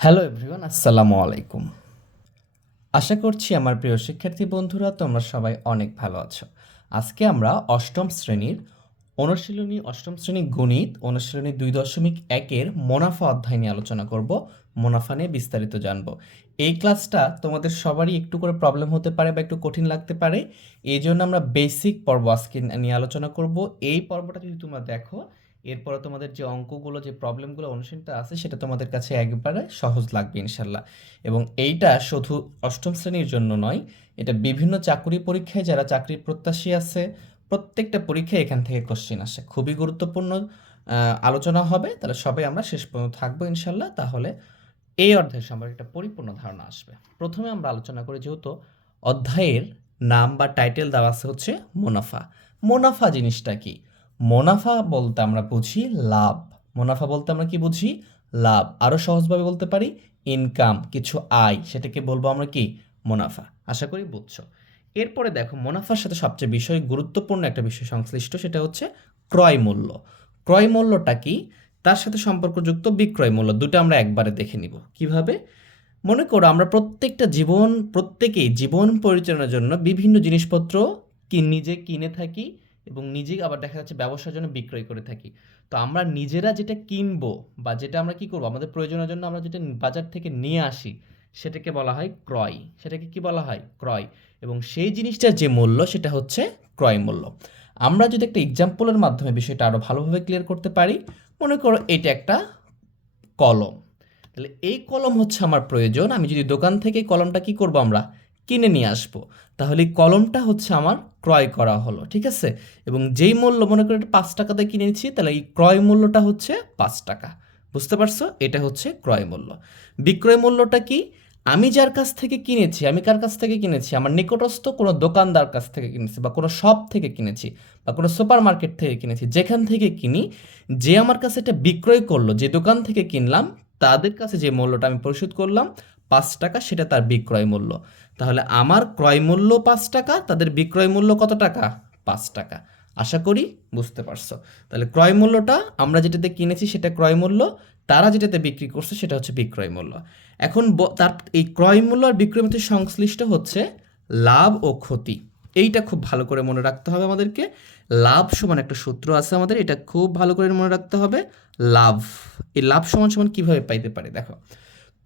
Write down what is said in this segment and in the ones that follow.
Hello everyone আসসালামু আলাইকুম। আশা করছি আমার প্রিয় শিক্ষার্থী বন্ধুরা, তোমরা সবাই অনেক ভালো আছো। আজকে আমরা অষ্টম শ্রেণির অনুশীলনী, অষ্টম শ্রেণি গণিত, অনুশীলনী দুই দশমিক একের মুনাফা অধ্যায় নিয়ে আলোচনা করব। মুনাফা নিয়ে বিস্তারিত জানব। এই ক্লাসটা তোমাদের সবারই একটু করে প্রবলেম হতে পারে বা একটু কঠিন লাগতে পারে। এই জন্য আমরা বেসিক পর্ব আজকে নিয়ে আলোচনা করব। এই পর্বটা যদি তোমরা দেখো এরপরে তোমাদের যে অঙ্কগুলো, যে প্রবলেমগুলো অনুশীলনটা আছে, সেটা তোমাদের কাছে একবারে সহজ লাগবে ইনশাল্লাহ। এবং এইটা শুধু অষ্টম শ্রেণির জন্য নয়, এটা বিভিন্ন চাকরি পরীক্ষায় যারা চাকরির প্রত্যাশী আছে, প্রত্যেকটা পরীক্ষায় এখান থেকে কোশ্চেন আসে। খুবই গুরুত্বপূর্ণ আলোচনা হবে, তাহলে সবাই আমরা শেষ পর্যন্ত থাকব ইনশাল্লাহ, তাহলে এই অধ্যায়ের সম্পর্কে একটা পরিপূর্ণ ধারণা আসবে। প্রথমে আমরা আলোচনা করি যেহেতু অধ্যায়ের নাম বা টাইটেল দেওয়া আছে হচ্ছে মুনাফা। মুনাফা জিনিসটা কি? মুনাফা বলতে আমরা বুঝি লাভ। মুনাফা বলতে আমরা কি বুঝি? লাভ। আরও সহজভাবে বলতে পারি ইনকাম কিছু আয়, সেটাকে বলব আমরা কি? মুনাফা। আশা করি বুঝছ। এরপরে দেখো, মুনাফার সাথে সবচেয়ে বিষয়, গুরুত্বপূর্ণ একটা বিষয় সংশ্লিষ্ট, সেটা হচ্ছে ক্রয় মূল্য। ক্রয় মূল্যটা কি? তার সাথে সম্পর্কযুক্ত বিক্রয় মূল্য, দুটো আমরা একবারে দেখে নিব। কীভাবে? মনে করো, আমরা প্রত্যেকটা জীবন, প্রত্যেকেই জীবন পরিচালনার জন্য বিভিন্ন জিনিসপত্র কি নিজে কিনে থাকি এবং নিজেই আবার দেখা যাচ্ছে ব্যবসার জন্য বিক্রয় করে থাকি। তো আমরা নিজেরা যেটা কিনবো বা যেটা আমরা কি করব, আমাদের প্রয়োজনের জন্য আমরা যেটা বাজার থেকে নিয়ে আসি, সেটাকে বলা হয় ক্রয়। সেটাকে কি বলা হয়? ক্রয়। এবং সেই জিনিসটার যে মূল্য সেটা হচ্ছে ক্রয় মূল্য। আমরা যদি একটা এক্সাম্পলের মাধ্যমে বিষয়টা আরও ভালোভাবে ক্লিয়ার করতে পারি, মনে করো এটা একটা কলম। তাহলে এই কলম হচ্ছে আমার প্রয়োজন। আমি যদি দোকান থেকে কলমটা কি করব আমরা? কিনে নিয়ে আসব। তাহলে কলমটা হচ্ছে আমার ক্রয় করা হলো, ঠিক আছে? এবং যেই মূল্য, মনে করি এটা পাঁচ টাকাতে কিনেছি তাহলে এই ক্রয় মূল্যটা হচ্ছে পাঁচ টাকা। বুঝতে পারছ? এটা হচ্ছে ক্রয় মূল্য। বিক্রয় মূল্যটা কি? আমি যার কাছ থেকে কিনেছি, আমি কার কাছ থেকে কিনেছি? আমার নিকটস্থ কোনো দোকানদার কাছ থেকে কিনেছি বা কোনো শপ থেকে কিনেছি বা কোনো সুপার মার্কেট থেকে কিনেছি, যেখান থেকে কিনি, যে আমার কাছে এটা বিক্রয় করল, যে দোকান থেকে কিনলাম, তাদের কাছে যে মূল্যটা আমি পরিশোধ করলাম, পাঁচ টাকা সেটা তার বিক্রয় মূল্য। তাহলে আমার ক্রয় মূল্য পাঁচ টাকা, তাদের বিক্রয় মূল্য কত টাকা? পাঁচ টাকা। আশা করি বুঝতে পারছ। তাহলে ক্রয় মূল্যটা আমরা যেটাতে কিনেছি সেটা ক্রয় মূল্য, তারা যেটাতে বিক্রি করছে সেটা হচ্ছে বিক্রয় মূল্য। এখন তার এই ক্রয় মূল্য আর বিক্রয় মূল্যের সংশ্লিষ্ট হচ্ছে লাভ ও ক্ষতি। এইটা খুব ভালো করে মনে রাখতে হবে আমাদেরকে। লাভ সমান একটা সূত্র আছে আমাদের, এটা খুব ভালো করে মনে রাখতে হবে। লাভ। এই লাভ সমান সমান কীভাবে পাইতে পারে? দেখো।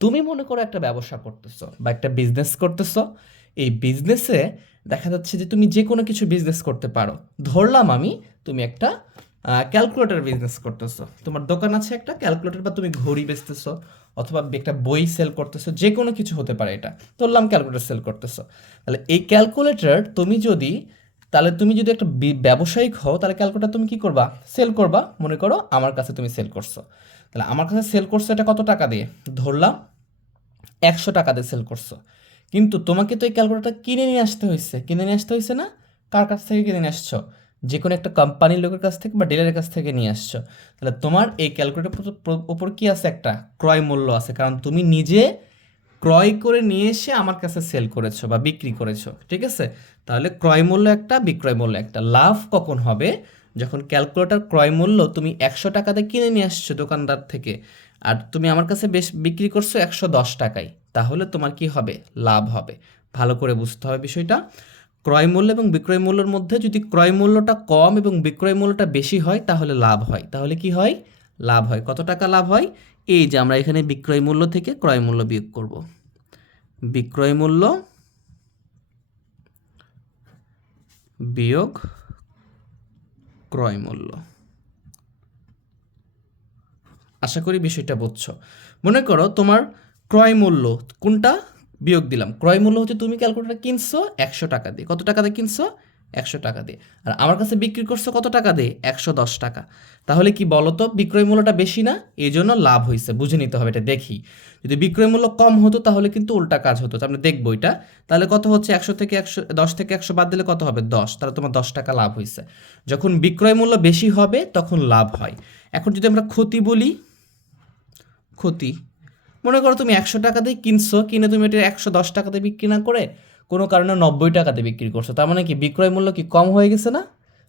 তুমি মনে করো একটা ব্যবসা করতেছো বা একটা বিজনেস করতেছো, এই বিজনেসে দেখা যাচ্ছে যে তুমি যে কোনো কিছু বিজনেস করতে পারো। ধরলাম আমি তুমি একটা ক্যালকুলেটর বিজনেস করতেছো। তোমার দোকান আছে একটা ক্যালকুলেটর বা তুমি ঘড়ি বেচতেছো অথবা একটা বই সেল করতেছো, যে কোনো কিছু হতে পারে এটা। ধরলাম ক্যালকুলেটর সেল করতেছো। তাহলে এই ক্যালকুলেটর তুমি যদি, তাহলে তুমি যদি একটা ব্যবসায়িক হও, তাহলে ক্যালকুলেটর তুমি কি করবা? সেল করবা। মনে করো আমার কাছে তুমি সেল করছ। তাহলে আমার কাছে সেল করছ এটা কত টাকা দিয়ে? ধরলাম একশো টাকা দিয়ে সেল করছ। কিন্তু তোমাকে তো এই ক্যালকুলেটর কিনে নিয়ে আসতে হয়েছে। কিনে নিয়ে আসতে হয়েছে না? কার কাছ থেকে কিনে নিয়ে আসছো? যে কোনো একটা কোম্পানির লোকের কাছ থেকে বা ডিলারের কাছ থেকে নিয়ে আসছো। তাহলে তোমার এই ক্যালকুলেটার ওপর কি আছে একটা? ক্রয় মূল্য আছে। কারণ তুমি নিজে ক্রয় করে নিয়ে এসে আমার কাছে সেল করেছ বা বিক্রি করেছ। ঠিক আছে? তাহলে ক্রয় মূল্য একটা, বিক্রয় মূল্য একটা। লাভ কখন হবে? যখন ক্যালকুলেটর ক্রয় মূল্য তুমি একশো টাকাতে কিনে নিয়ে আসছো দোকানদার থেকে, আর তুমি আমার কাছে বেশ বিক্রি করছ একশো দশ টাকায়, তাহলে তোমার কি হবে? লাভ হবে। ভালো করে বুঝতে হবে বিষয়টা। ক্রয় মূল্য এবং বিক্রয় মূল্যের মধ্যে যদি ক্রয় মূল্যটা কম এবং বিক্রয় মূল্যটা বেশি হয়, তাহলে লাভ হয়। তাহলে কি হয়? লাভ হয়। কত টাকা লাভ হয়? এই যে আমরা এখানে বিক্রয় মূল্য থেকে ক্রয় মূল্য বিয়োগ করব। বিক্রয় মূল্য বিয়োগ ক্রয় মূল্য আশা করি বিষয়টা বুঝছ। মনে করো তোমার ক্রয় মূল্য কোনটা? বিয়োগ দিলাম। ক্রয় মূল্য হচ্ছে তুমি ক্যালকুলেটার কিনছো, একশো টাকা দিয়ে। কত টাকা দিয়ে কিনছো? একশো টাকা দিয়ে। আর আমার কাছে বিক্রি করছ কত টাকা দিয়ে? একশো দশ টাকা। তাহলে কি বলো তো, বিক্রয় মূল্যটা বেশি না? এই জন্য লাভ হয়েছে বুঝে নিতে হবে এটা, দেখি। যদি বিক্রয় মূল্য কম হতো, তাহলে কিন্তু উল্টা কাজ হতো। আমরা দেখব এটা। তাহলে কত হচ্ছে? একশো থেকে একশো, দশ থেকে একশো বাদ দিলে কত হবে? দশ। তাহলে তোমার দশ টাকা লাভ হয়েছে যখন বিক্রয় মূল্য বেশি হবে, তখন লাভ হয়। এখন যদি আমরা ক্ষতি বলি, ক্ষতি। মনে করো তুমি একশো টাকা দিয়ে কিনছো, কিনে তুমি এটা একশো দশ টাকাতে বিক্রি না করে কোনো কারণে নব্বই টাকাতে বিক্রি করছ। তার মানে কি, বিক্রয় মূল্য কি কম হয়ে গেছে না?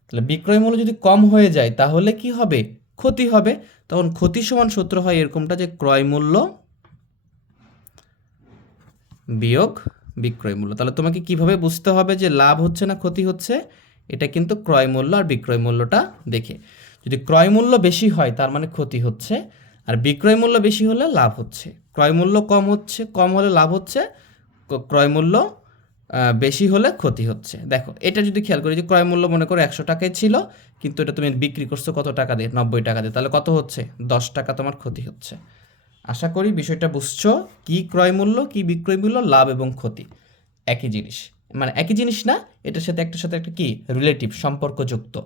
তাহলে বিক্রয় মূল্য যদি কম হয়ে যায়, তাহলে কি হবে? ক্ষতি হবে। তখন ক্ষতি সমান সূত্র হয় এরকমটা যে ক্রয় মূল্য বিয়োগ বিক্রয় মূল্য। তাহলে তোমাকে কীভাবে বুঝতে হবে যে লাভ হচ্ছে না ক্ষতি হচ্ছে? এটা কিন্তু ক্রয় মূল্য আর বিক্রয় মূল্যটা দেখে। যদি ক্রয় মূল্য বেশি হয়, তার মানে ক্ষতি হচ্ছে। আর বিক্রয় মূল্য বেশি হলে লাভ হচ্ছে। ক্রয় মূল্য কম হচ্ছে, কম হলে লাভ হচ্ছে। ক্রয় মূল্য বেশি হলে ক্ষতি হচ্ছে। দেখো, এটা যদি খেয়াল করি যে ক্রয় মূল্য মনে করো একশো টাকায় ছিল, কিন্তু এটা তুমি বিক্রি করছ কত টাকা দিয়ে? নব্বই টাকা দিয়ে। তাহলে কত হচ্ছে? দশ টাকা তোমার ক্ষতি হচ্ছে। আশা করি বিষয়টা বুঝছ, কি ক্রয় মূল্য, কি বিক্রয় মূল্য, লাভ এবং ক্ষতি। একই জিনিস। মানে একই জিনিস না, এটার সাথে একটার সাথে একটা কি? রিলেটিভ সম্পর্কযুক্ত।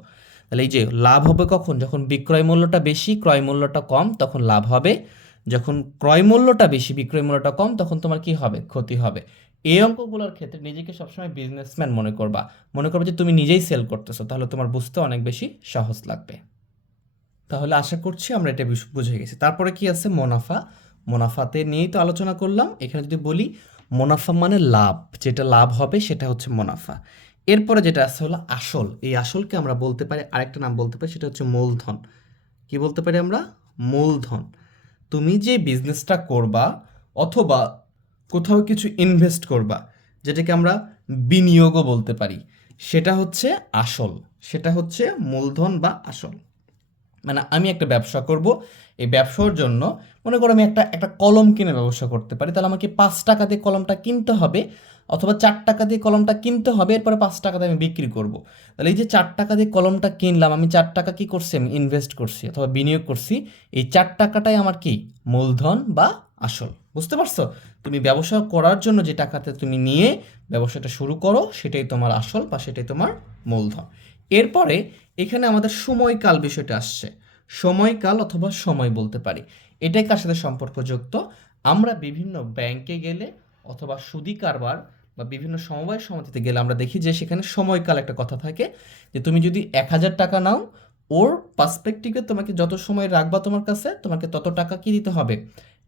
তাহলে এই যে লাভ হবে কখন? যখন বিক্রয় মূল্যটা বেশি, ক্রয় মূল্যটা কম, তখন লাভ হবে। যখন ক্রয় মূল্যটা বেশি, বিক্রয় মূল্যটা কম, তখন তোমার কি হবে? ক্ষতি হবে। এই অঙ্কগুলোর ক্ষেত্রে নিজেকে সবসময় বিজনেসম্যান মনে করবা। মনে করবে যে তুমি নিজেই সেল করতেছো, তাহলে তোমার বুঝতে অনেক বেশি সহজ লাগবে। তাহলে আশা করছি আমরা এটা বুঝ- গেছি। তারপরে কি আছে? মুনাফা। মুনাফাতে নিয়েই তো আলোচনা করলাম। এখানে যদি বলি, মুনাফা মানে লাভ। যেটা লাভ হবে সেটা হচ্ছে মুনাফা। এরপরে যেটা আছে হলো আসল। এই আসলকে আমরা বলতে পারি, আরেকটা নাম বলতে পারি, সেটা হচ্ছে মূলধন। কি বলতে পারি আমরা? মূলধন। তুমি যে বিজনেসটা করবা, অথবা কোথাও কিছু ইনভেস্ট করবা, যেটাকে আমরা বিনিয়োগও বলতে পারি। সেটা হচ্ছে আসল, সেটা হচ্ছে মূলধন বা আসল। মানে আমি একটা ব্যবসা করব, এই ব্যবসার জন্য মনে করো আমি একটা একটা কলম কিনে ব্যবসা করতে পারি, তাহলে আমাকে পাঁচ টাকা দিয়ে কলমটা কিনতে হবে, অথবা চার টাকা দিয়ে কলমটা কিনতে হবে, এরপরে পাঁচ টাকা দিয়ে আমি বিক্রি করব। তাহলে এই যে চার টাকা দিয়ে কলমটা কিনলাম, আমি চার টাকা কি করছি? আমি ইনভেস্ট করছি, অথবা বিনিয়োগ করছি, এই চার টাকাটাই আমার কি? মূলধন বা আসল। বুঝতে পারছ? তুমি ব্যবসা করার জন্য যে টাকাতে তুমি নিয়ে ব্যবসাটা শুরু করো, সেটাই তোমার আসল বা সেটাই তোমার মূলধন। এরপরে এখানে আমাদের সময়কাল বিষয়টা আসছে। সময়কাল অথবা সময় বলতে পারি। এটাই কার সাথে সম্পর্কযুক্ত? আমরা বিভিন্ন ব্যাংকে গেলে অথবা সুদি কারবার বা বিভিন্ন সমবায় সমিতিতে গেলে আমরা দেখি যে সেখানে সময়কাল একটা কথা থাকে যে তুমি যদি এক হাজার টাকা নাও, ওর পার্সপেক্টিভে তোমাকে যত সময় রাখবা তোমার কাছে, তোমাকে তত টাকা কি দিতে হবে?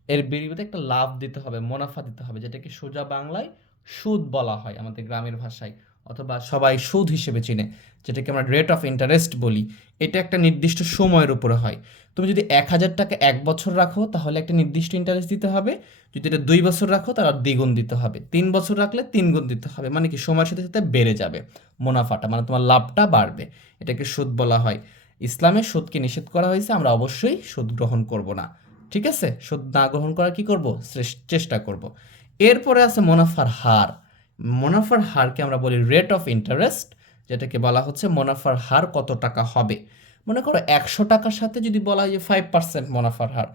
এর বিপরীতে একটা লাভ দিতে হবে, মুনাফা দিতে হবে, যেটাকে সোজা বাংলায় সুদ বলা হয় আমাদের গ্রামের ভাষায় অথবা সবাই সুদ হিসেবে চিনে, যেটাকে আমরা রেট অফ ইন্টারেস্ট বলি। এটা একটা নির্দিষ্ট সময়ের উপরে হয়। তুমি যদি এক হাজার টাকা এক বছর রাখো, তাহলে একটা নির্দিষ্ট ইন্টারেস্ট দিতে হবে। যদি এটা দুই বছর রাখো, তাহলে দ্বিগুণ দিতে হবে। তিন বছর রাখলে তিন গুণ দিতে হবে মানে কি সময়ের সাথে সাথে বেড়ে যাবে মুনাফাটা মানে তোমার লাভটা বাড়বে। এটাকে সুদ বলা হয়। ইসলামে সুদকে নিষেধ করা হয়েছে, আমরা অবশ্যই সুদ গ্রহণ করব না। ঠিক আছে? সুদ না গ্রহণ করার কি করব? চেষ্টা করব। এরপরে আছে মুনাফার হার। মুনাফার হারকে আমরা বলি রেট অফ ইন্টারেস্ট যেটাকে বলা হচ্ছে মুনাফার হার কত টাকা হবে। মনে করো একশো টাকার সাথে যদি বলা হয় যে ফাইভ পার্সেন্ট মুনাফার হার।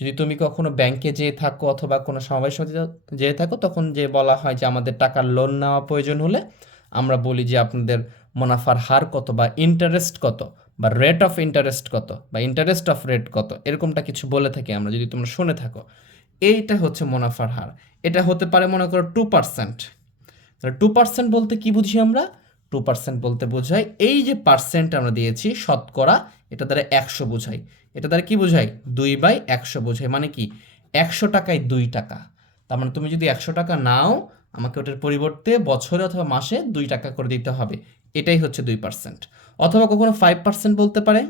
যদি তুমি কখনো ব্যাংকে যেয়ে থাকো অথবা কোনো সমিতিতে যেয়ে থাকো, তখন যে বলা হয় যে আমাদের টাকার লোন নেওয়া প্রয়োজন হলে আমরা বলি যে আপনাদের মুনাফার হার কত বা ইন্টারেস্ট কত। বা রেট অফ ইন্টারেস্ট কত বা ইন্টারেস্ট অফ রেট কত, এরকমটা কিছু বলে থাকি আমরা, যদি তোমরা শুনে থাকো। এইটা হচ্ছে মুনাফার হার। এটা হতে পারে, মনে করো টু পার্সেন্ট তাহলে টু পার্সেন্ট বলতে কি বুঝি আমরা? টু পার্সেন্ট বলতে বোঝাই এই যে পার্সেন্ট আমরা দিয়েছি, শতকরা, এটা দ্বারা একশো বোঝাই এটা দ্বারা কি বোঝাই দুই বাই একশো বোঝাই মানে কি? একশো টাকায় দুই টাকা। তার মানে তুমি যদি একশো টাকা নাও, আমাকে ওটার পরিবর্তে বছরে অথবা মাসে দুই টাকা করে দিতে হবে। এটাই হচ্ছে দুই পার্সেন্ট অথবা কখনো ফাইভ পার্সেন্ট বলতে পারে,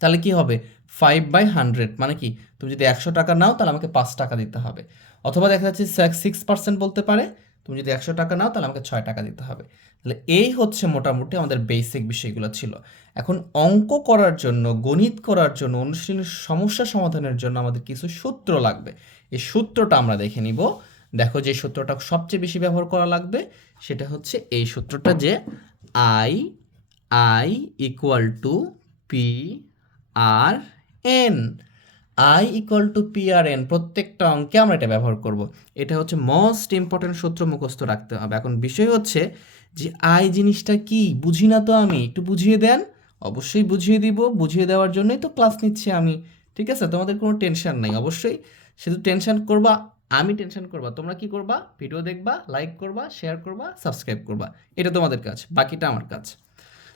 তাহলে কি হবে? ফাইভ বাই হান্ড্রেড মানে কি? তুমি যদি একশো টাকা নাও, তাহলে আমাকে পাঁচ টাকা দিতে হবে। অথবা দেখা যাচ্ছে সিক্স পার্সেন্ট বলতে পারে, তুমি যদি একশো টাকা নাও, তাহলে আমাকে ছয় টাকা দিতে হবে। তাহলে এই হচ্ছে মোটামুটি আমাদের বেসিক বিষয়গুলো ছিল। এখন অঙ্ক করার জন্য, গণিত করার জন্য, অনুশীলনের সমস্যা সমাধানের জন্য আমাদের কিছু সূত্র লাগবে। এই সূত্রটা আমরা দেখে নিব। দেখো যে সূত্রটা সবচেয়ে বেশি ব্যবহার করা লাগবে, সেটা হচ্ছে এই সূত্রটা যে I I equal to P R N I equal to P R N প্রত্যেকটা অঙ্কে আমরা এটা ব্যবহার করব। এটা হচ্ছে মোস্ট ইম্পর্টেন্ট সূত্র মুখস্থ রাখতে হবে। এখন বিষয় হচ্ছে যে আই জিনিসটা কি? বুঝি না তো আমি। একটু বুঝিয়ে দেন। অবশ্যই বুঝিয়ে দিব। বুঝিয়ে দেওয়ার জন্যই তো ক্লাস নিচ্ছি আমি। ঠিক আছে? তোমাদের কোনো টেনশন নাই। অবশ্যই শুধু টেনশন করবা, আমি টেনশন করবা। তোমরা কি করবা? ভিডিও দেখবা লাইক করবা শেয়ার করবা সাবস্ক্রাইব করবা। এটা তোমাদের কাজ। বাকিটা আমার কাজ।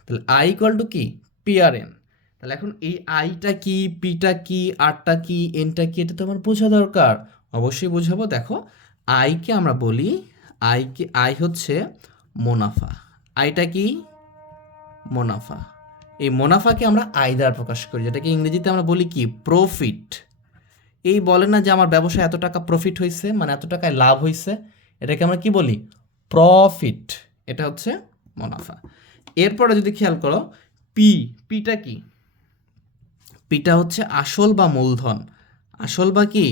তাহলে আই ইকুয়াল টু কি? পি আর এন তাহলে এখন এই আইটা কি পিটা কি আরটা কি এনটা কি, এটা তো আমার বোঝা দরকার। অবশ্যই বোঝাবো। দেখো আইকে আমরা বলি আইকে আই হচ্ছে মুনাফা। আইটা কি? মুনাফা। এই মুনাফাকে আমরা আয় দ্বারা প্রকাশ করি, যেটাকে ইংরেজিতে আমরা বলি কি? প্রফিট এই বলে না যে আমার ব্যবসায় এত টাকা প্রফিট হয়েছে মানে এত টাকায় লাভ হয়েছে এটাকে আমরা কি বলি? প্রফিট এটা হচ্ছে মুনাফা। এরপরে যদি খেয়াল করো, পি, পিটা কি? পিটা হচ্ছে আসল বা মূলধন। আসল বা কি?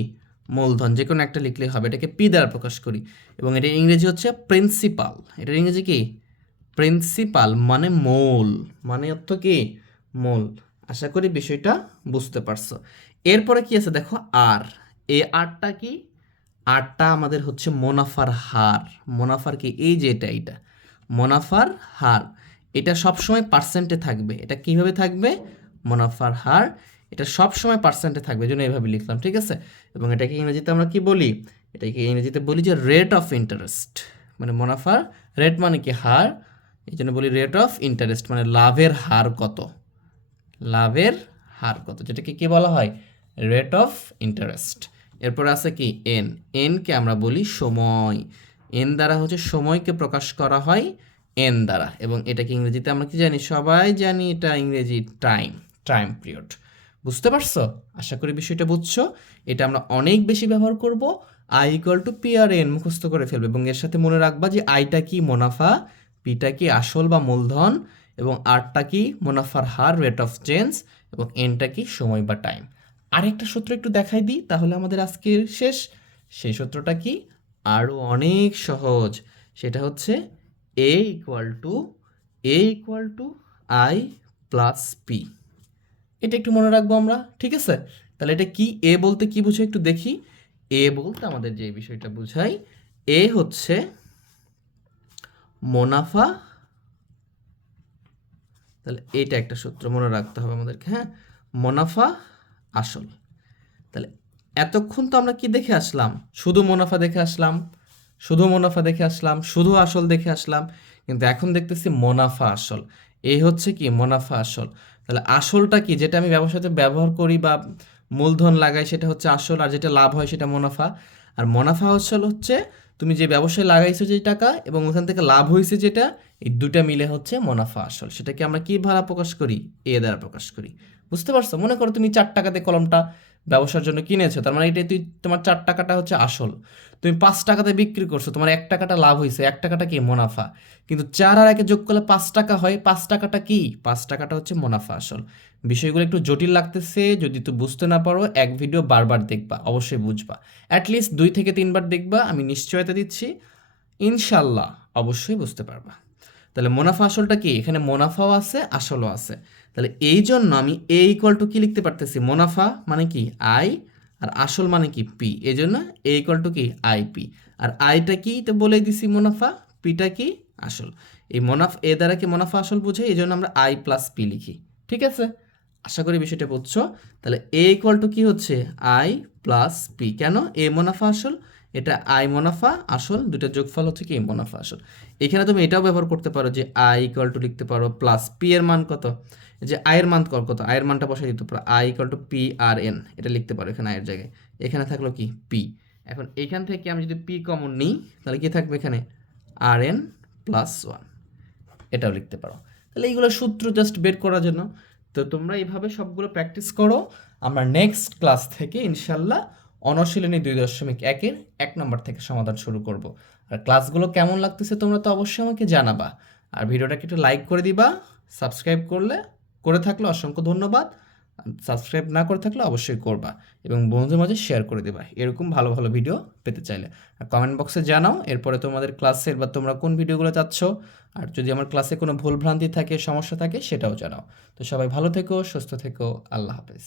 মূলধন যে কোনো একটা লিখলে হবে। এটাকে পি দ্বারা প্রকাশ করি। এবং এটা ইংরেজি হচ্ছে প্রিন্সিপাল এটার ইংরেজি কি? প্রিন্সিপাল মানে মূল। মানে অর্থ কি? মূল। আশা করি বিষয়টা বুঝতে পারছ। এরপরে কি আছে দেখো? আর। এ আরটা কি? আরটা আমাদের হচ্ছে মুনাফার হার। মুনাফার কি? এই যে এটা, এইটা। মুনাফার হার। এটা সবসময় পার্সেন্টে থাকবে। এটা কীভাবে থাকবে? মুনাফার হার। এটা সবসময় পার্সেন্টে থাকবে জন্য এভাবে লিখলাম, ঠিক আছে? এবং এটাকে ইংরেজিতে আমরা কি বলি? এটাকে ইংরেজিতে বলি যে রেট অফ ইন্টারেস্ট মানে মুনাফার। রেট মানে কি? হার। এই জন্য বলি রেট অফ ইন্টারেস্ট মানে লাভের হার কত? লাভের হার কত? যেটাকে কি বলা হয়? রেট অফ ইন্টারেস্ট এরপর আছে কি? এন এনকে আমরা বলি সময়। এন দ্বারা হচ্ছে সময়কে প্রকাশ করা হয় এন দ্বারা। এবং এটাকে ইংরেজিতে আমরা কি জানি? সবাই জানি এটা ইংরেজি টাইম টাইম পিরিয়ড। বুঝতে পারছ? আশা করি বিষয়টা বুঝছ। এটা আমরা অনেক বেশি ব্যবহার করব। I equal to P R N মুখস্থ করে ফেলবে। এবং এর সাথে মনে রাখবা যে আইটা কি মুনাফা পিটা কি আসল বা মূলধন, এবং আরটা কি মুনাফার হার রেট অফ চেঞ্জ এবং এনটা কি সময় বা টাইম আরেকটা সূত্র একটু দেখাই দিই, তাহলে আমাদের আজকের শেষ। সেই সূত্রটা কি? আরও অনেক সহজ। সেটা হচ্ছে A equal to A equal to I plus P এটা একটু মনে রাখব আমরা, ঠিক আছে? তাহলে এটা কি এ বলতে কি বুঝে একটু দেখি। এ বলতে আমাদের যে বিষয়টা বুঝাই এ হচ্ছে মুনাফা। তাহলে এইটা একটা সূত্র মনে রাখতে হবে আমাদেরকে হ্যাঁ? মুনাফা আসল। তাহলে এতক্ষণ তো আমরা কি দেখে আসলাম? শুধু মুনাফা দেখে আসলাম। শুধু মুনাফা দেখে আসলাম, শুধু আসল দেখে আসলাম, কিন্তু এখন দেখতেছি মুনাফা আসল। এই হচ্ছে কি মুনাফা আসল? তাহলে আসলটা কি? যেটা আমি ব্যবসাতে ব্যবহার করি বা মূলধন লাগাই, সেটা হচ্ছে আসল, আর যেটা লাভ হয় সেটা মুনাফা। আর মুনাফা আসল হচ্ছে তুমি যে ব্যবসায় লাগাইছো যে টাকা এবং ওখান থেকে লাভ হয়েছে যেটা, এই দুটা মিলে হচ্ছে মুনাফা আসল। সেটাকে আমরা কি ভাড়া প্রকাশ করি? এ দ্বারা প্রকাশ করি। বুঝতে পারছ? মনে করো তুমি চার টাকাতে কলমটা ব্যবসার জন্য কিনেছো, তার মানে এটা তুই, তোমার চার টাকাটা হচ্ছে আসল। তুমি পাঁচ টাকাতে বিক্রি করছ, তোমার এক টাকাটা লাভ হয়েছে এক টাকাটা কি মুনাফা? কিন্তু চার আর একে যোগ করলে পাঁচ টাকা হয়, পাঁচ টাকাটা কি? পাঁচ টাকাটা হচ্ছে মুনাফা, আসল। বিষয়গুলো একটু জটিল লাগতেছে, যদি তুই বুঝতে না পারো, এক ভিডিও বারবার দেখবা, অবশ্যই বুঝবা। অ্যাটলিস্ট দুই থেকে তিনবার দেখবা, আমি নিশ্চয়তা দিচ্ছি, ইনশাল্লাহ, অবশ্যই বুঝতে পারবা। তাহলে মুনাফা আসলটা কি? এখানে মুনাফাও আছে, আসলও আছে। তাহলে এই জন্য আমি এ ইকুয়াল টু কি লিখতে পারতেছি? মুনাফা মানে কি? আই আর আসল মানে কি? পি এই জন্য এ ইকুয়াল টু কি? আই পি আর আইটা কি? তো বলেই দিছি মুনাফা। পিটা কি? আসল। এই মুনাফা এ দ্বারা কি মুনাফা আসল বুঝে? এই জন্য আমরা আই প্লাস পি লিখি। ঠিক আছে? আশা করি বিষয়টা বুঝছ। তাহলে এ ইকুয়াল টু কি হচ্ছে? আই প্লাস পি কেন? এ মুনাফা আসল। এটা আই মুনাফা আসল দুটা যোগফল হচ্ছে কি, মুনাফা আসল। এখানে তুমি এটাও ব্যবহার করতে পারো যে আই ইকুয়াল টু লিখতে পারো প্লাস পি এর মান কত? যে আয়ের মান কত? আয়ের মানটা বসাই দিতে পারো I equal to P R N এটা লিখতে পারো এখানে আয়ের জায়গায়। এখানে থাকল কি? পি এখন এখান থেকে আমি যদি পি কমন নিই, তাহলে কি থাকবে এখানে? আর এন প্লাস ওয়ান এটাও লিখতে পারো। তাহলে এইগুলো সূত্র জাস্ট বের করার জন্য। তো তোমরা এইভাবে সবগুলো প্র্যাকটিস করো। আমরা নেক্সট ক্লাস থেকে ইনশাল্লাহ অনুশীলনী দুই দশমিক একের এক নম্বর থেকে সমাধান শুরু করব। আর ক্লাসগুলো কেমন লাগতেছে তোমরা তো অবশ্যই আমাকে জানাবা। আর ভিডিওটাকে একটু লাইক করে দিবা সাবস্ক্রাইব করলে, করে থাকলে অসংখ্য ধন্যবাদ। সাবস্ক্রাইব না করে থাকলে অবশ্যই করবা এবং বন্ধুদের মাঝে শেয়ার করে দেবা, এরকম ভালো ভালো ভিডিও পেতে চাইলে। আর কমেন্ট বক্সে জানাও, এরপরে তোমাদের ক্লাসের বা তোমরা কোন ভিডিওগুলো চাচ্ছ। আর যদি আমার ক্লাসে কোনো ভুল ভ্রান্তি থাকে, সমস্যা থাকে, সেটাও জানাও। তো সবাই ভালো থেকো, সুস্থ থেকো, আল্লাহ হাফেজ।